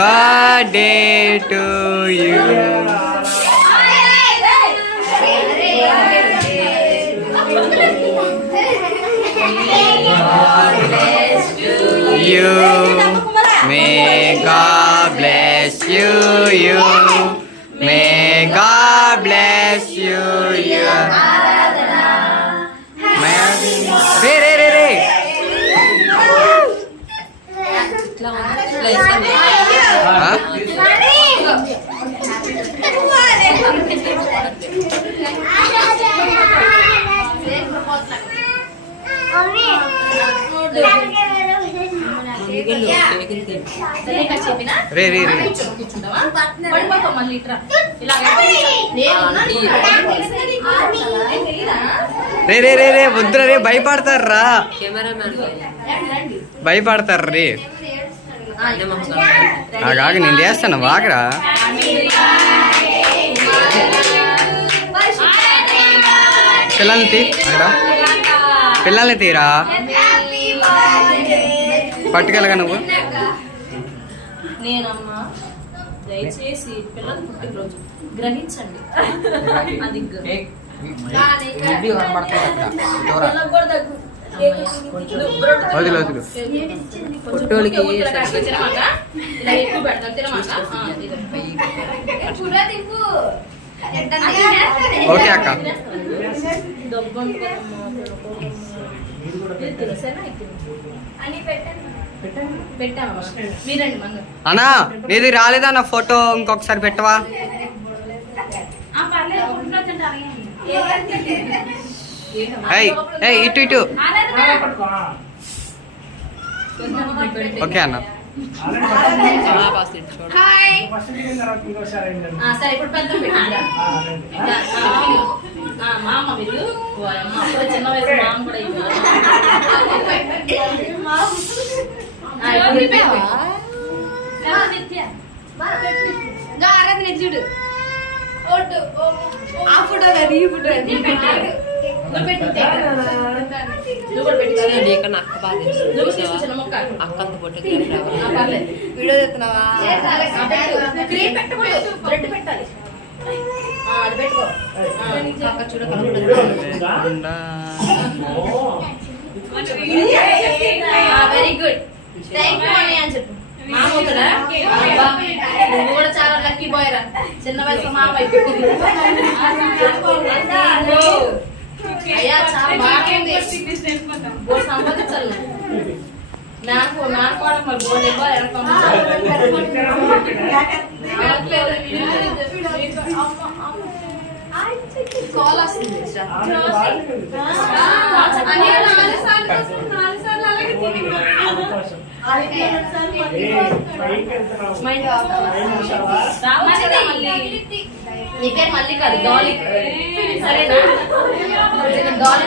Birthday to you. You may God bless you, you may God bless you, you. Re. రే వద్దురా రే, భయపడతారా, భయపడతారు రే. ఆగాగు, నేను చేస్తాను వాగరా. పిల్లల్ని తీరా, పట్టుకెళ్ళగా నువ్వు. నేనమ్మా దయచేసి పిల్లల పుట్టినరోజు గ్రహించండి. అది వదిలు ఓకే అక్క. అన్నా నీది రాలేదా నా ఫోటో, ఇంకొకసారి పెట్టవా. ఇటు ఇటు. ఓకే అన్న. చిన్న వయసు మామ కూడా చూడు. ఆ ఫోటో కాదు, ఈ ఫోటో. అక్కంత ఫోటో వీడియో తెస్తున్నావా? పెట్టాలి, అది పెట్టుకో. చూడ వెరీ గుడ్, థ్యాంక్ యూ అని చెప్పు. మామ అవుతాడా? నువ్వు కూడా చాలా లక్కీ బాయ్ రా, చిన్న వయసు మామ అయిపోయింది. అయ్యా చాలా బాగుంది, సంపాదించాలి. నాకు కూడా మరి బోర్డు ఇవ్వాలి. కాల్ వస్తుంది. నీ పేరు మళ్ళీ కాదు, డాలీ. సరేనా? డాలీ